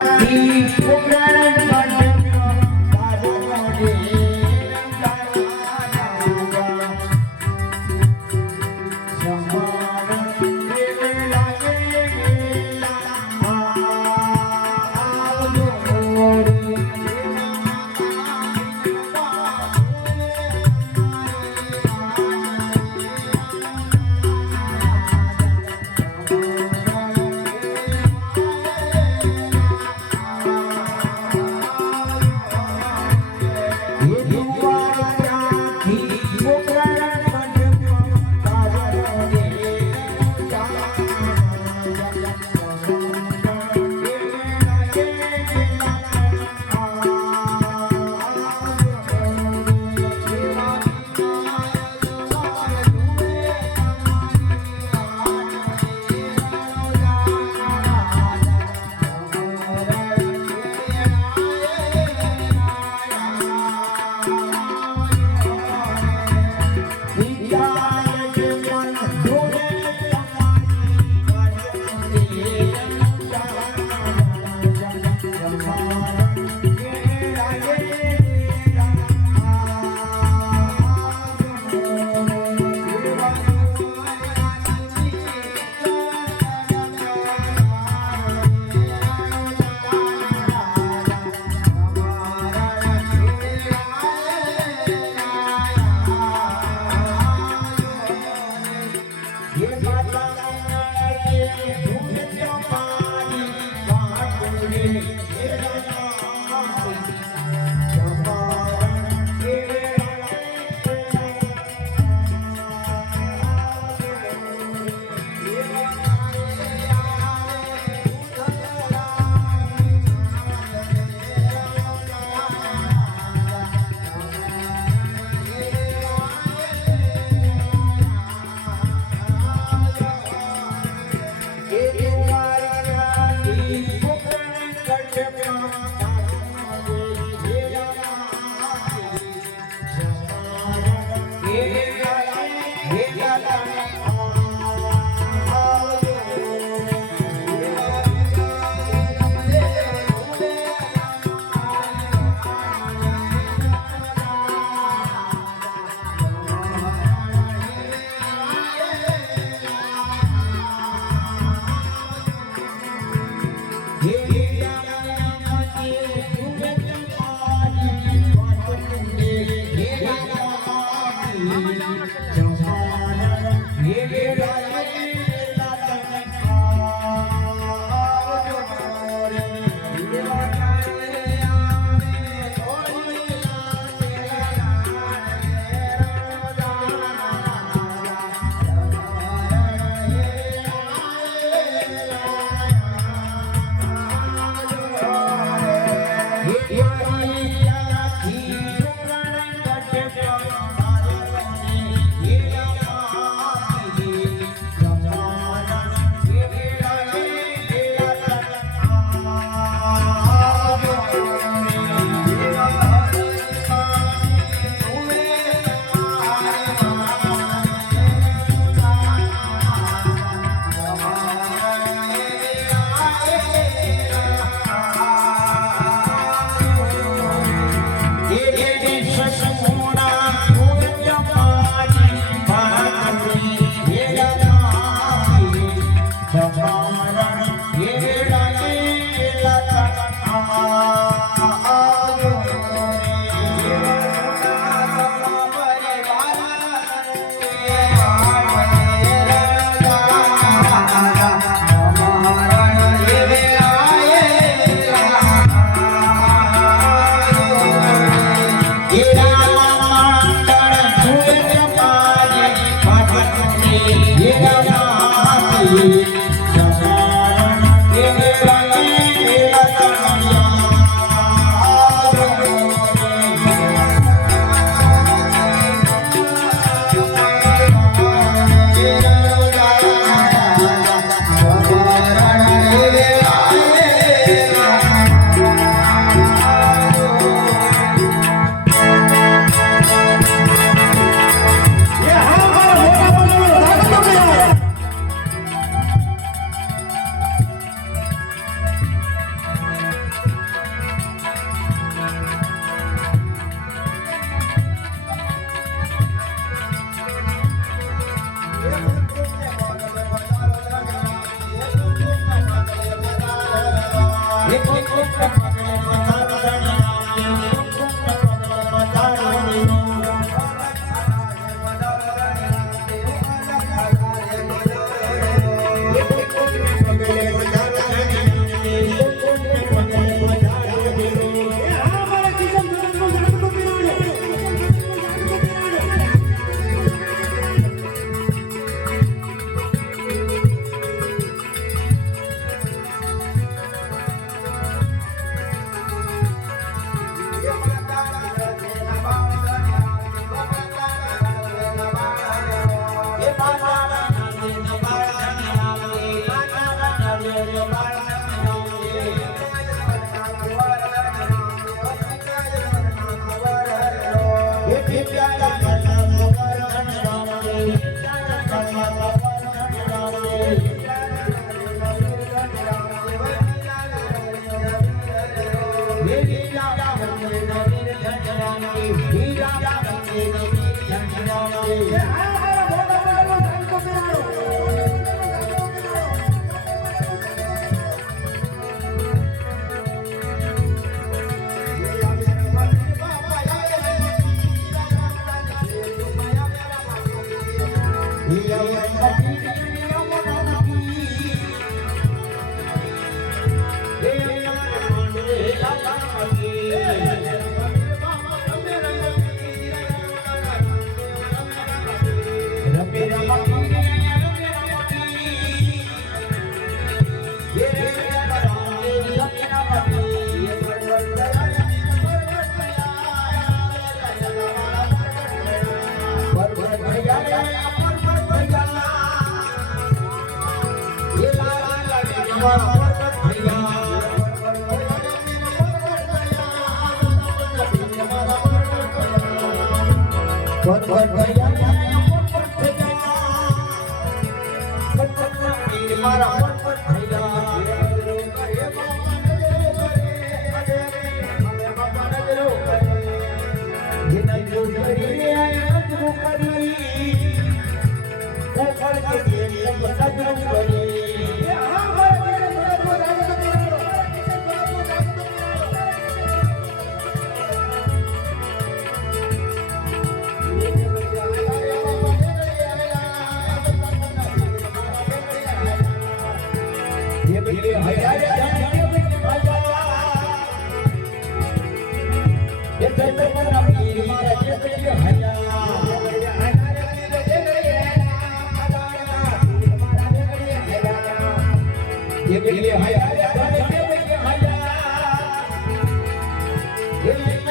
Be. A Yeah.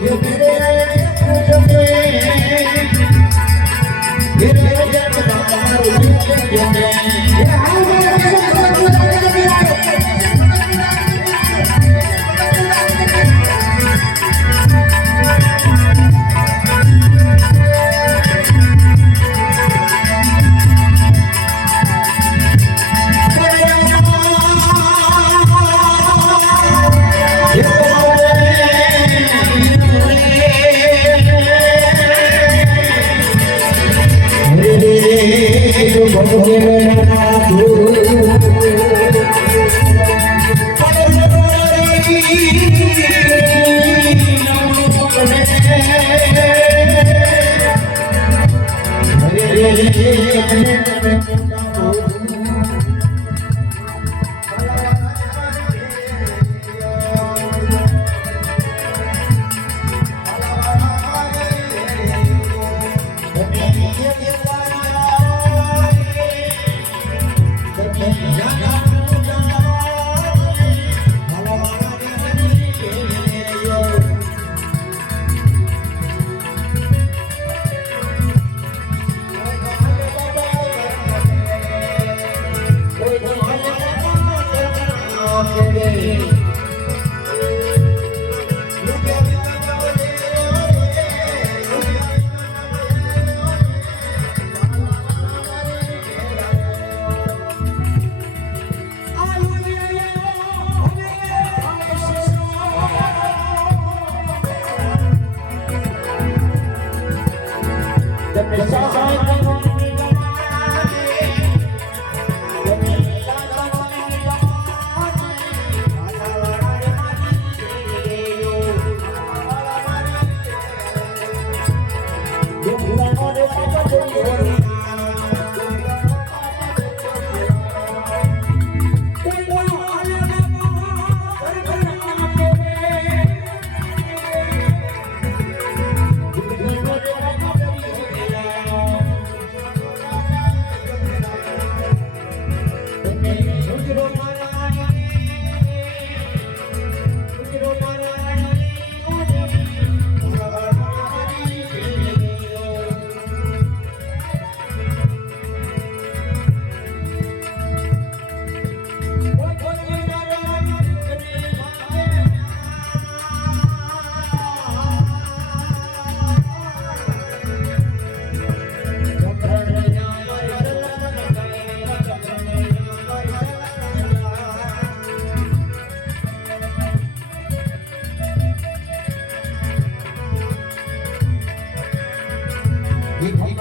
Yeah.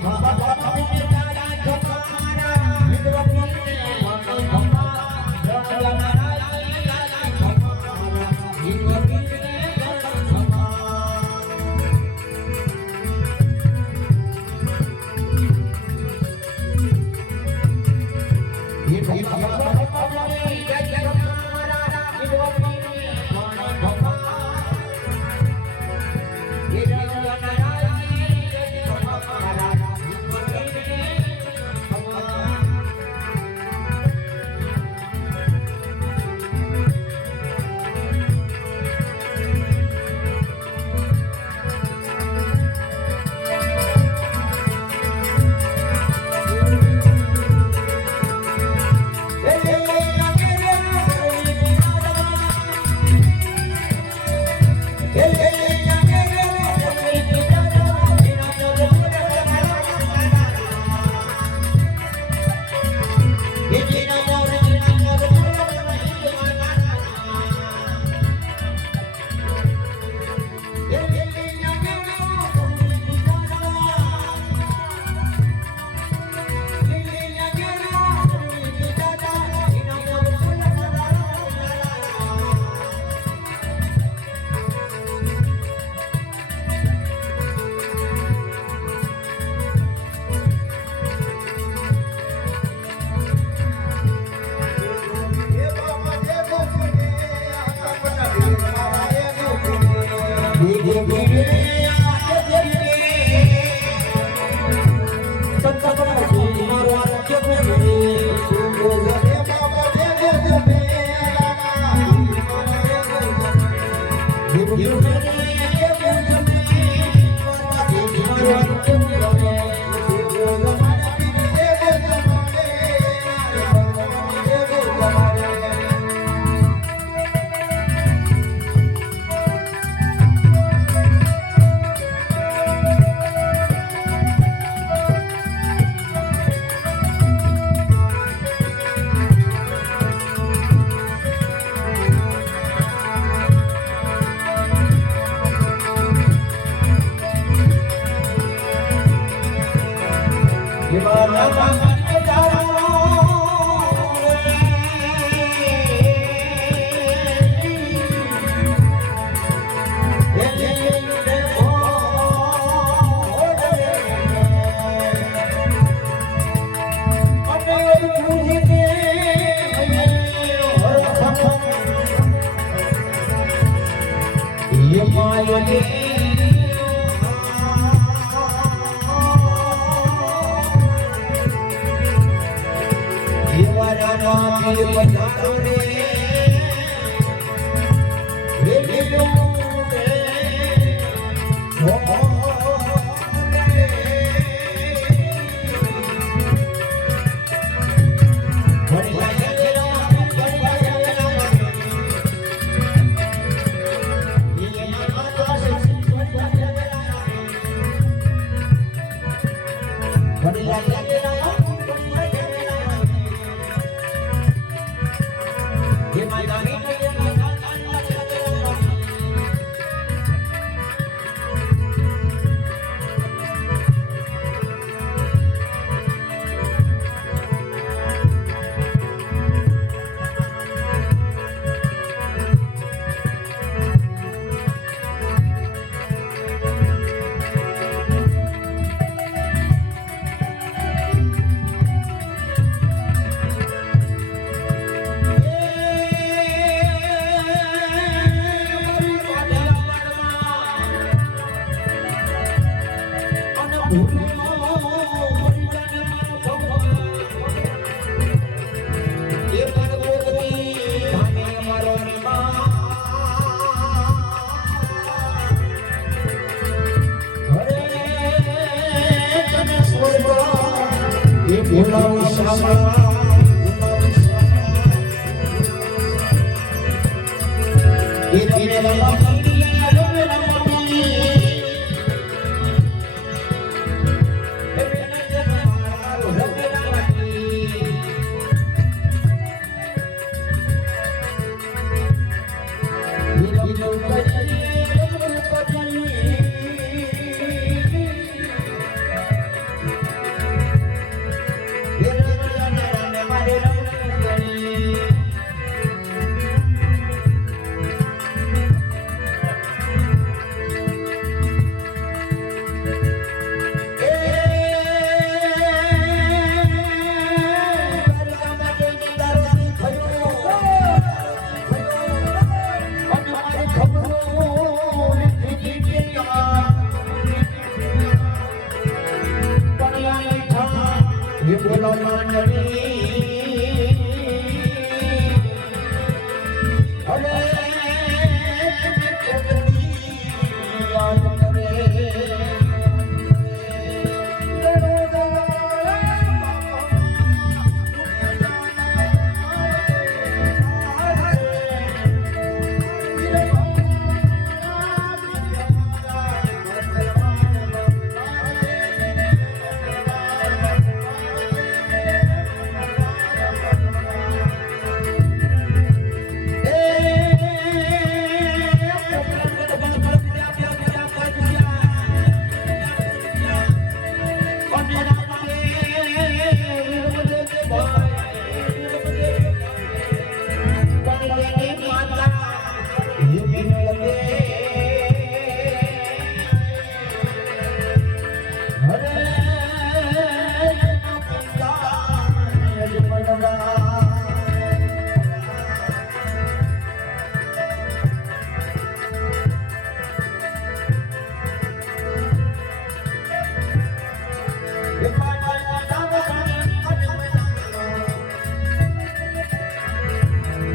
Bye. વિપુલ મંડળી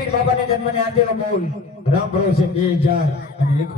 રામદેવી બાબાની જન્મ ન્યાયનો બોલ. રામ ભરોસે બે હજાર અને એક